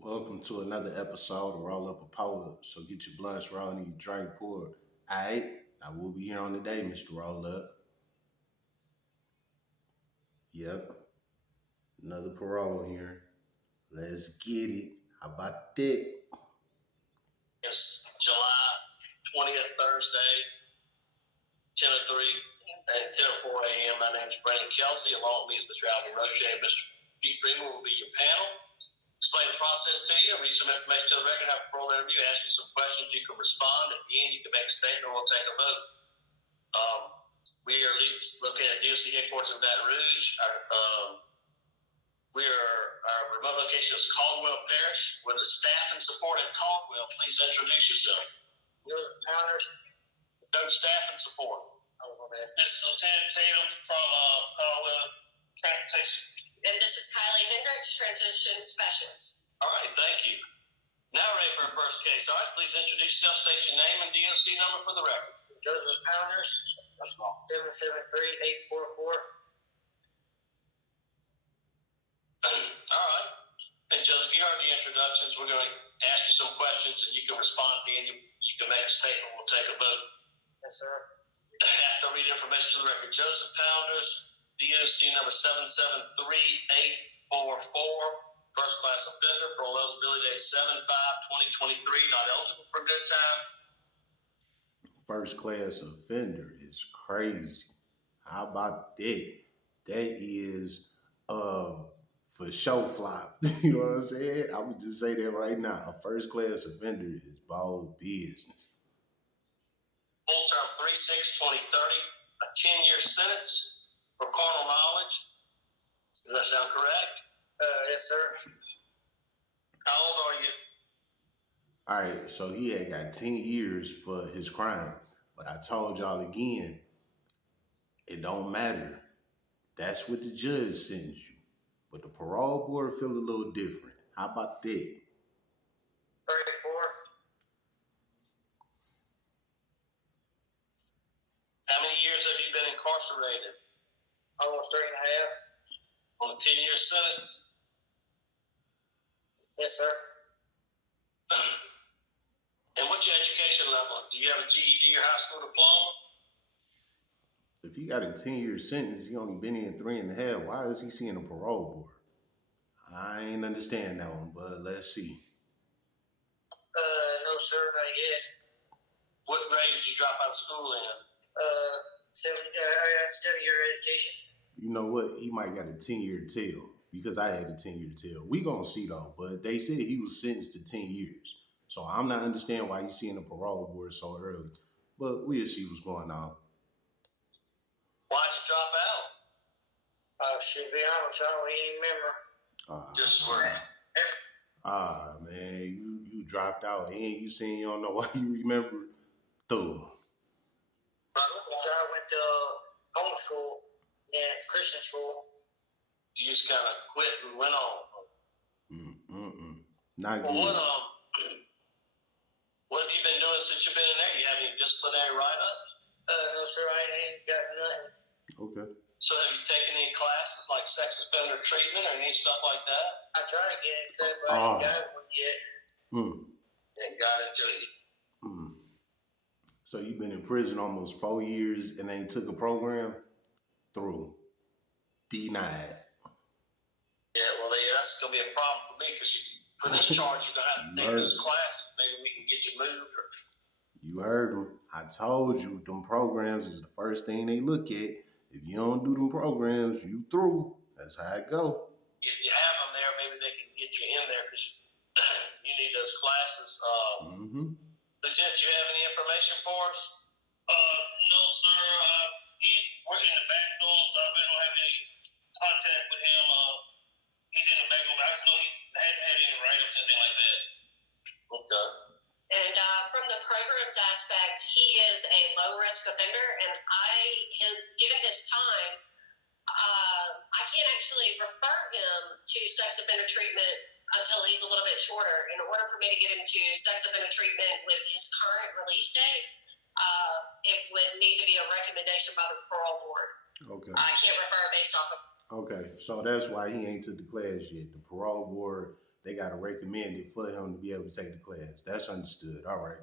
Welcome to another episode of Roll Up a Poet. So get your blunts rolled and your drink poured. Alright, I will be here on the day, Mr. Roll Up. Yep, another parole here. Let's get it. How about that? It's July 20th, Thursday, 10:03 at 10:04 a.m. My name is Brandon Kelsey. Along with me is Mr. Alvin Roche and Mr. Pete Freeman will be your panel. Explain the process to you, read some information to the record, have a parole interview, ask you some questions. You can respond. At the end, you can make a statement or we'll take a vote. Um, we are looking at DOC headquarters in Baton Rouge. Our remote location is Caldwell Parish. With the staff and support at Caldwell, please introduce yourself. Joseph Connors. Staff and support. This is Lieutenant Tatum from Caldwell Transportation. And this is Kylie Hendricks, Transition Specialist. All right, thank you. Now ready for our first case. All right, please introduce yourself, state your name and DOC number for the record. Joseph Connors, 773-844. All right. And Joseph, you heard the introductions. We're going to ask you some questions and you can respond at the end. You can make a statement. We'll take a vote. Yes, sir. After I read information to the record, Joseph Pounders, DOC number 773-844, first class offender, parole eligibility date 7/5/2023, not eligible for good time. First class offender is crazy. How about that? That is for show flop. You know what I'm saying? I would just say that right now. A first class offender is bold business. Full term 3/6/2030, a 10-year sentence for carnal knowledge. Does that sound correct? Yes, sir. How old are you? All right, so he had got 10 years for his crime. But I told y'all again, it don't matter. That's what the judge sends you. But the parole board feel a little different. How about that? 34. How many years have you been incarcerated? Almost 3.5. On a 10-year sentence? Yes, sir. And what's your education level? Do you have a GED or high school diploma? If he got a 10-year sentence, he only been in 3.5. Why is he seeing a parole board? I ain't understand that one, but let's see. No, sir, not yet. What grade did you drop out of school in? I got 7-year education. You know what? He might got a 10-year tail because I had a 10-year tail. We gonna see though, but they said he was sentenced to 10 years. So I'm not understanding why you seeing a parole board so early. But we'll see what's going on. Why'd you drop out? Should be honest, I don't even remember. Just for Man, you dropped out and you saying you don't know why you remember through. So I went to homeschool and Christian school. you just kind of quit and went on. Not Well, good. what have you been doing since you've been in there? Do you have any disciplinary write-ups? No, sir, I ain't got nothing. Okay. So have you taken any classes like sex offender treatment or any stuff like that? I tried to get into that, but I ain't got one yet. And got into it. So you've been in prison almost 4 years and ain't took a program? Through. Denied. Yeah, well, that's going to be a problem for me because for this charge, you're going to have to take those classes. Maybe we can get you moved. You heard them. I told you them programs is the first thing they look at. If you don't do them programs, you through. That's how it go. If you have them there, maybe they can get you in there because you need those classes. Lieutenant, do you have any information for us? No, sir. He's working the back door, so I really don't have any contact with him. He's in the back door, but I just know he hadn't had any write-ups or anything like that. Okay. And from the programs aspect, he is a low-risk offender, and given his time, I can't actually refer him to sex offender treatment until he's a little bit shorter. In order for me to get him to sex offender treatment with his current release date, it would need to be a recommendation by the parole board. Okay. I can't refer based off of. Okay, so that's why he ain't took the class yet. The parole board they got to recommend it for him to be able to take the class. That's understood. All right.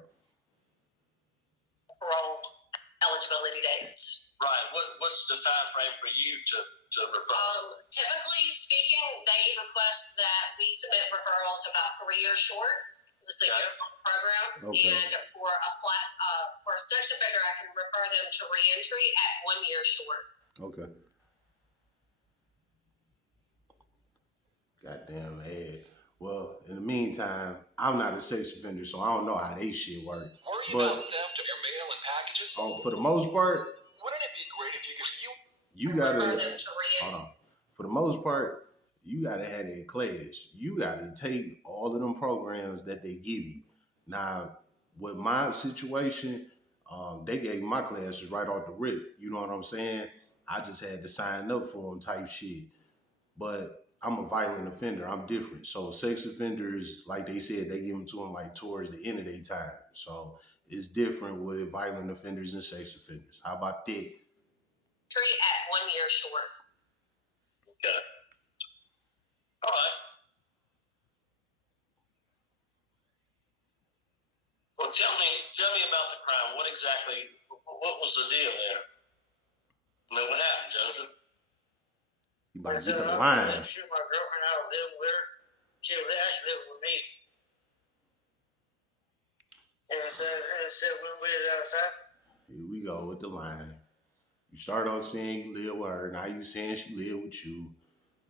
Parole eligibility dates. Right. What's the time frame for you to refer? Typically speaking, they request that we submit referrals about 3 years short. This is a year-long program, Okay. and for a sex offender, I can refer them to reentry at 1 year short. Okay. Goddamn ad. Well, in the meantime, I'm not a sex offender, so I don't know how they shit work. Worry about theft of your mail and packages? For the most part, Wouldn't it be great if you could view? You gotta refer them to reentry. hold on. For the most part, you gotta have that class. You gotta take all of them programs that they give you. Now, with my situation, they gave my classes right off the rip. You know what I'm saying? I just had to sign up for them type shit. But I'm a violent offender. I'm different. So sex offenders, like they said, they give them to them like towards the end of their time. So it's different with violent offenders and sex offenders. How about that? At 1 year short. Okay. All right. Well, tell me about the crime. What was the deal there? I mean, what happened, Joseph? You about to So get the I line. was shoot my girlfriend out of living with her. She was actually living with me. And so when we was outside. Here we go with the line. You start off saying you live with her. Now you saying she live with you.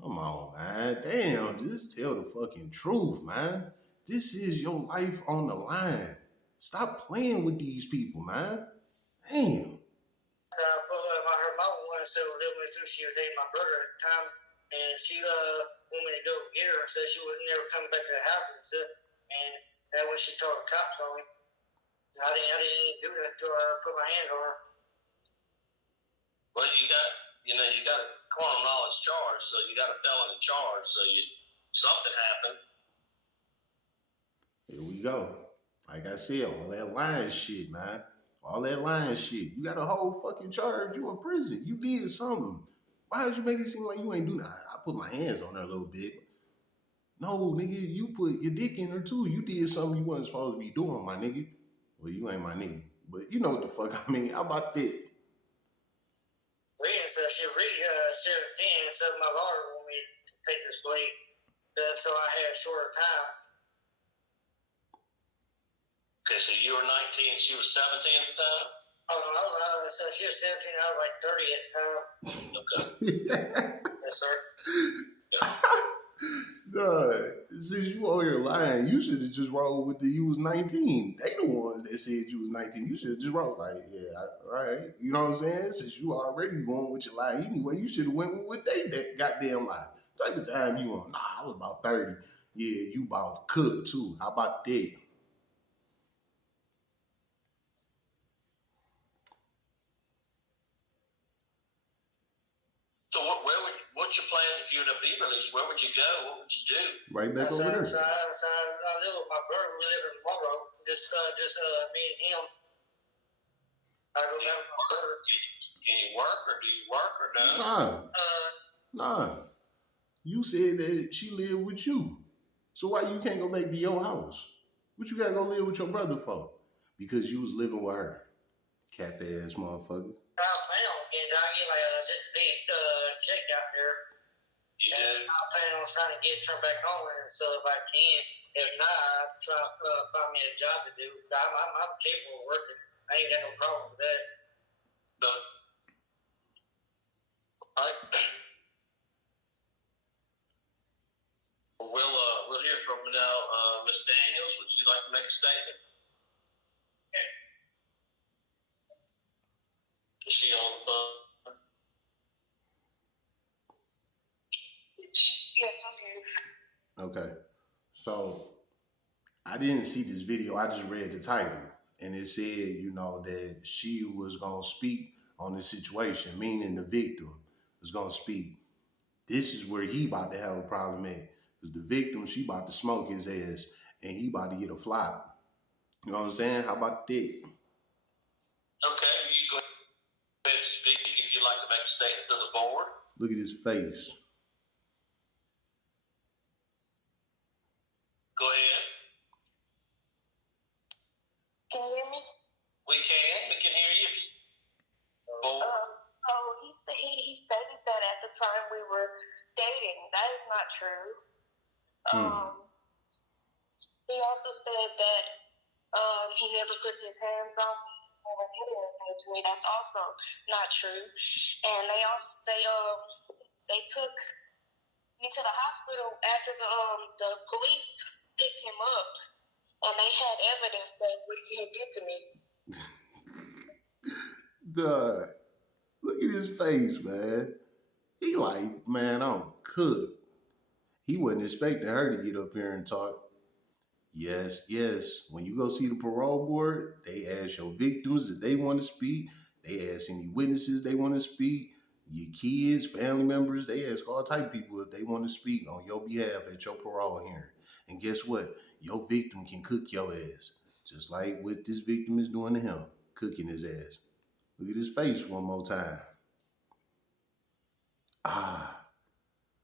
Come on, man. Damn, just tell the fucking truth, man. This is your life on the line. Stop playing with these people, man. Damn. So her mom wanted to live with her. She was dating my brother at the time. And she wanted me to go get her and said she would never come back to the house and stuff. And that's when she called the cops on me. And I didn't even do that until I put my hands on her. Well, you got a criminal knowledge charge, so you got a felony charge, so something happened. Here we go. Like I said, all that lying shit, man. All that lying shit. You got a whole fucking charge. You in prison. You did something. Why did you make it seem like you ain't do nothing? I put my hands on her a little bit. No, nigga, you put your dick in her too. You did something you wasn't supposed to be doing, my nigga. Well, you ain't my nigga. But you know what the fuck I mean. How about that? So she said again, and so my lawyer wanted me to take this plea. So I had a shorter time. Okay, so you were 19, she was 17 at the time? Oh, no, so she was 17, I was like 30 at the time. Okay. Yes, sir. Duh, since you over here lying, you should have just rolled with you was 19. They the ones that said you was 19. You should have just rolled like, yeah, all right. You know what I'm saying? Since you already going with your lie anyway, you should have went with that goddamn lie. Type of time you on. Nah, I was about 30. Yeah, you about to cook too. How about that? So what's your plans if you were to be released? Where would you go? What would you do? Right back over there. So I live with my brother. We live in Monroe. Just me and him. I go back with my brother. Can you work, or do you work, or no? Nah. You said that she lived with you. So why you can't go back to your house? What you gotta go live with your brother for? Because you was living with her. Cat ass motherfucker. And I get like just a big check out there. You do? I plan on trying to get turned back on, and so if I can, if not, I'll try to find me a job to do. I'm capable of working. I ain't got no problem with that. No. All right. We'll hear from now, Ms. Daniels. Would you like to make a statement? Is she on the phone? Yes, I'm here. Okay. So I didn't see this video. I just read the title. And it said, you know, that she was going to speak on the situation, meaning the victim was going to speak. This is where he about to have a problem at. Because the victim, she about to smoke his ass, and he about to get a flop. You know what I'm saying? How about that? Okay, you go ahead and speak if you'd like to make a statement to the board. Look at his face. Go ahead. Can you hear me? We can hear you. So he stated that at the time we were dating. That is not true. He also said that he never put his hands on me, never did anything to me. That's also not true. And they took me to the hospital after the police picked him up, and they had evidence that what he had did to me. Duh. Look at his face, man. He like, man, I'm cooked. He wasn't expecting her to get up here and talk. Yes, yes. When you go see the parole board, they ask your victims if they want to speak. They ask any witnesses they want to speak. Your kids, family members, they ask all type of people if they want to speak on your behalf at your parole hearing. And guess what? Your victim can cook your ass. Just like what this victim is doing to him, cooking his ass. Look at his face one more time. Ah,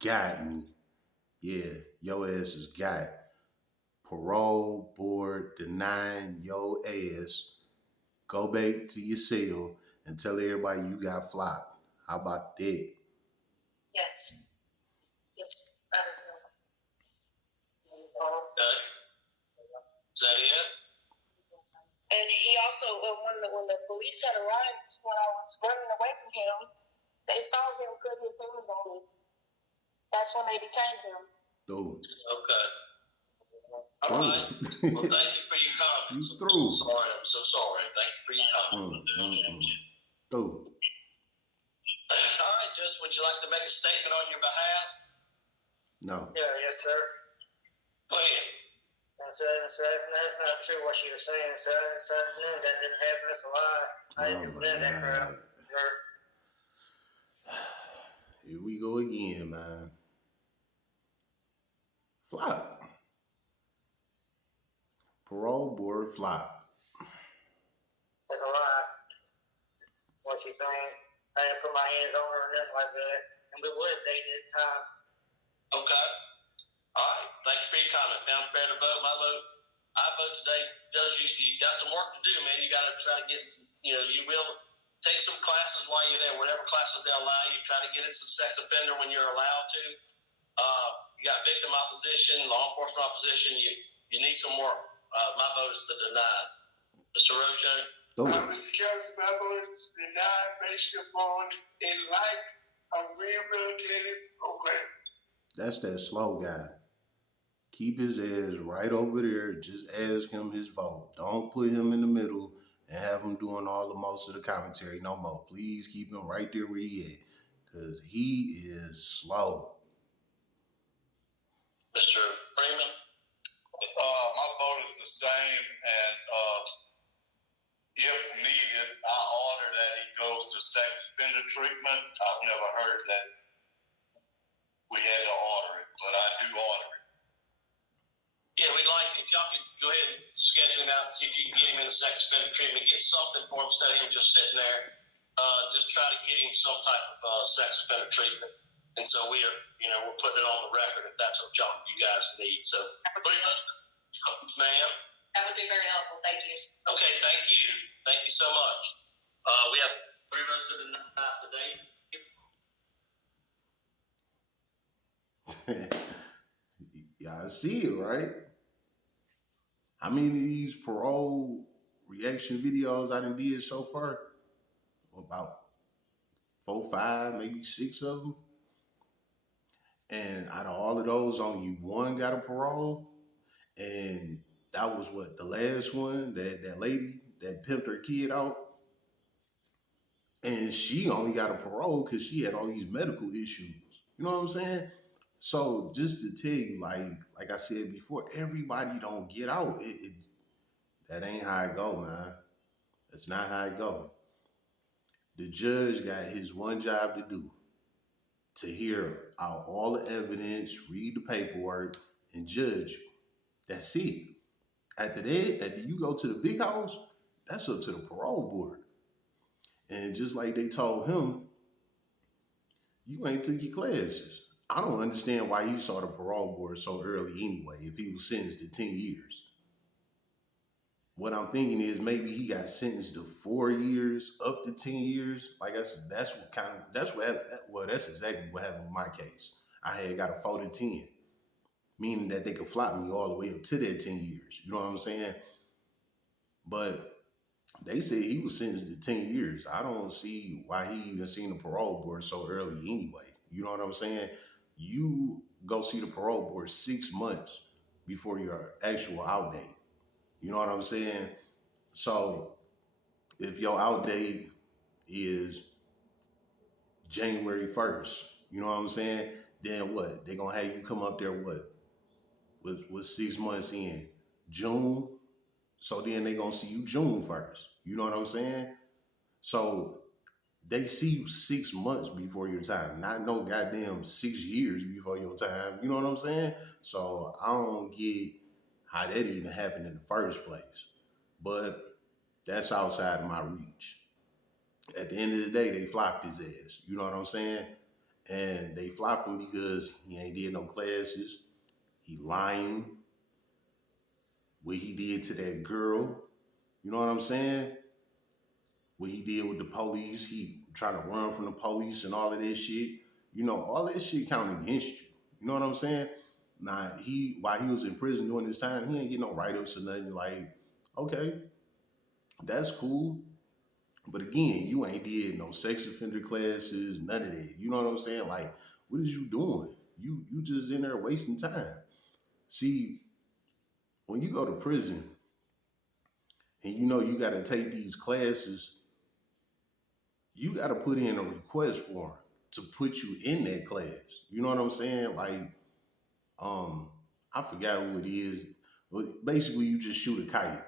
got me. Yeah, your ass is got. Parole board denying your ass. Go back to your cell and tell everybody you got flopped. How about that? Yes. Yes. Okay. Is that it? And he also, when the police had arrived, when I was running away from him, they saw him put his hands on me. That's when they detained him. Through. Okay. All right. Well, thank you for your comments. You through. I'm so sorry. Thank you for your comments. Through. All right, Judge, would you like to make a statement on your behalf? No. Yeah, yes, sir. Go ahead. And so that's not true what she was saying. So this afternoon, that didn't happen. That's a lie. I didn't believe that crap. Here we go again, man. Flop. Parole board flop. That's a lie. What she's saying. I didn't put my hands on her or nothing like that. And we would have dated at times. Okay. All right. Thank you for your comment. Now I'm prepared to vote. My vote. I vote today. Judge, you got some work to do, man. You got to try to get, you will take some classes while you're there. Whatever classes they allow you, try to get in some sex offender when you're allowed to. You got victim opposition, law enforcement opposition. You need some work. My vote is to deny. Mr. Roche? Mr. Kelsey, my vote is denied based upon a lack of rehabilitative program. That's that slow guy. Keep his ass right over there. Just ask him his vote. Don't put him in the middle and have him doing all the most of the commentary no more. Please keep him right there where he at. Because he is slow. Mr. Freeman? My vote is the same, and if needed, I order that he goes to sex offender treatment. I've never heard that we had to order it, but I do order it. Yeah, we'd like, if y'all could go ahead and schedule him out, see if you can get him in the sex offender treatment, get something for him instead of him just sitting there. Just try to get him some type of sex offender treatment. And so we're putting it on the record if that's what you guys need. So, ma'am? That would be very helpful. Thank you. Okay, thank you. Thank you so much. We have 3 votes to deny today. Y'all see it, right? How many of these parole reaction videos I done did so far? About 4, 5, maybe 6 of them. And out of all of those, only one got a parole. And that was what, the last one, that lady that pimped her kid out. And she only got a parole because she had all these medical issues. You know what I'm saying? So just to tell you, like I said before, everybody don't get out. That ain't how it go, man. That's not how it go. The judge got his one job to do, to hear out all the evidence, read the paperwork, and judge you. That's it. After you go to the big house, that's up to the parole board. And just like they told him, you ain't took your classes. I don't understand why he saw the parole board so early anyway, if he was sentenced to 10 years. What I'm thinking is maybe he got sentenced to 4 years, up to 10 years. Like that's what kind of that's what well that's exactly what happened with my case. I had got a 4 to 10, meaning that they could flop me all the way up to that 10 years. You know what I'm saying? But they said he was sentenced to 10 years. I don't see why he even seen the parole board so early anyway. You know what I'm saying? You go see the parole board 6 months before your actual out date. You know what I'm saying? So if your out date is January 1st, you know what I'm saying? Then what? They gonna have you come up there what? With 6 months in June. So then they gonna see you June 1st. You know what I'm saying? So they see you 6 months before your time, not no goddamn 6 years before your time. You know what I'm saying? So I don't get how that even happened in the first place. But that's outside of my reach. At the end of the day, they flopped his ass. You know what I'm saying? And they flopped him because he ain't did no classes. He lying. What he did to that girl. You know what I'm saying? What he did with the police. He trying to run from the police and all of this shit. You know, all that shit count against you. You know what I'm saying? Now, while he was in prison during this time, he ain't get no write-ups or nothing. Like, okay, that's cool. But again, you ain't did no sex offender classes, none of that. You know what I'm saying? Like, what is you doing? You just in there wasting time. See, when you go to prison and you know you gotta take these classes, you gotta put in a request form to put you in that class. You know what I'm saying? Like, I forgot who it is, but basically you just shoot a kite.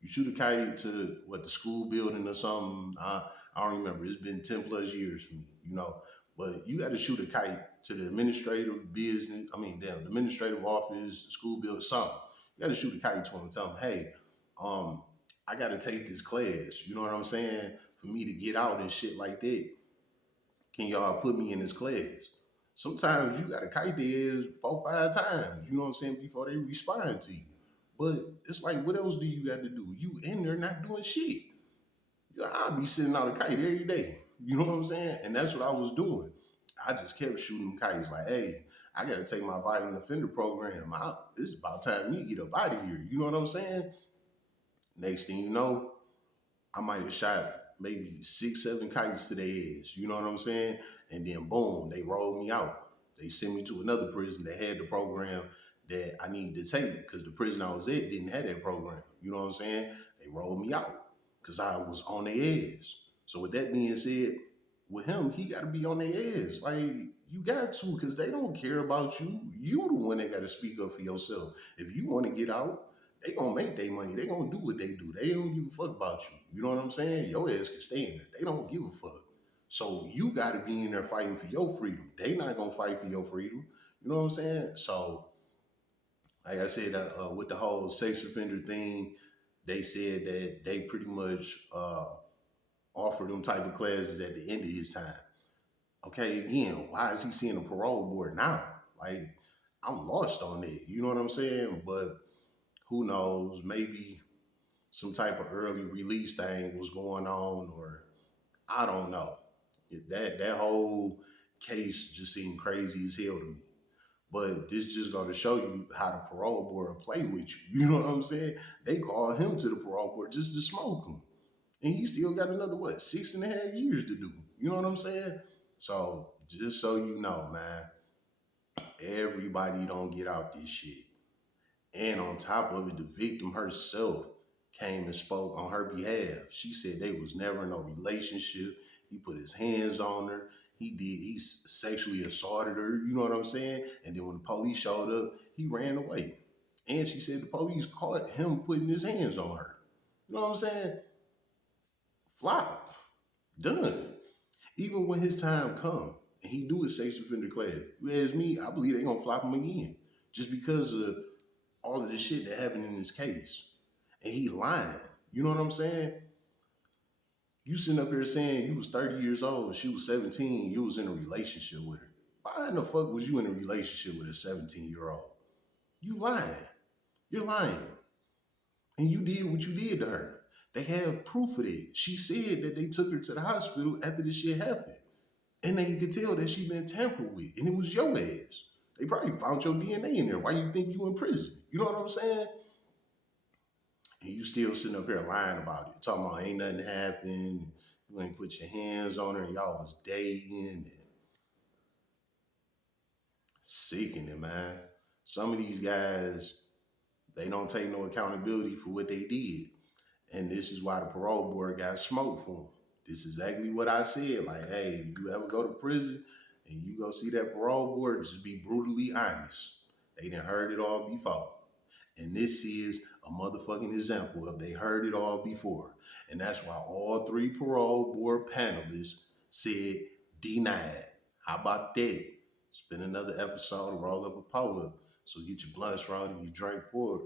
You shoot a kite to what, the school building or something. I don't remember. It's been 10 plus years for me, you know. But you got to shoot a kite to the administrative business. I mean, damn, the administrative office, the school building, something. You got to shoot a kite to them and tell them, hey, I got to take this class. You know what I'm saying? For me to get out and shit like that. Can y'all put me in this class? Sometimes you got to kite theirs 4, 5 times. You know what I'm saying? Before they respond to you. But it's like, what else do you got to do? You in there not doing shit. I'll be sitting out a kite every day. You know what I'm saying? And that's what I was doing. I just kept shooting kites like, hey, I got to take my violent offender program out. It's about time me get up out of here. You know what I'm saying? Next thing you know, I might have shot maybe 6, 7 kites to their ass. You know what I'm saying? And then boom, they rolled me out. They sent me to another prison that had the program that I needed to take because the prison I was at didn't have that program. You know what I'm saying? They rolled me out because I was on their ass. So with that being said, with him, he got to be on their ass. Like, you got to, because they don't care about you. You the one that got to speak up for yourself. If you want to get out, they gonna make their money. They gonna do what they do. They don't give a fuck about you. You know what I'm saying? Your ass can stay in there. They don't give a fuck. So you gotta be in there fighting for your freedom. They not gonna fight for your freedom. You know what I'm saying? So, like I said, with the whole sex offender thing, they said that they pretty much offered them type of classes at the end of his time. Okay, again, why is he seeing a parole board now? Like, I'm lost on that. You know what I'm saying? But who knows? Maybe some type of early release thing was going on, or I don't know. That whole case just seemed crazy as hell to me. But this just going to show you how the parole board play with you. You know what I'm saying? They called him to the parole board just to smoke him, and he still got another what, 6.5 years to do. You know what I'm saying? So just so you know, man, everybody don't get out this shit. And on top of it, the victim herself came and spoke on her behalf. She said they was never in a relationship. He put his hands on her. He sexually assaulted her. You know what I'm saying? And then when the police showed up, he ran away. And she said the police caught him putting his hands on her. You know what I'm saying? Flop. Done. Even when his time come and he do his sex offender class, you ask me, I believe they gonna flop him again. Just because of all of the shit that happened in this case. And he lying. You know what I'm saying? You sitting up here saying you was 30 years old and she was 17, you was in a relationship with her. Why in the fuck was you in a relationship with a 17-year-old? You lying. You're lying. And you did what you did to her. They have proof of it. She said that they took her to the hospital after this shit happened. And they could tell that she been tampered with. And it was your ass. They probably found your DNA in there. Why you think you in prison? You know what I'm saying? And you still sitting up here lying about it. Talking about ain't nothing happened. You ain't put your hands on her and y'all was dating. And sickening, man. Some of these guys, they don't take no accountability for what they did. And this is why the parole board got smoked for them. This is exactly what I said. Like, hey, if you ever go to prison and you go see that parole board, just be brutally honest. They done heard it all before. And this is a motherfucking example of they heard it all before. And that's why all three parole board panelists said denied. How about that? It's been another episode of Roll Up a Poet. So get your blunts right and you drink pour.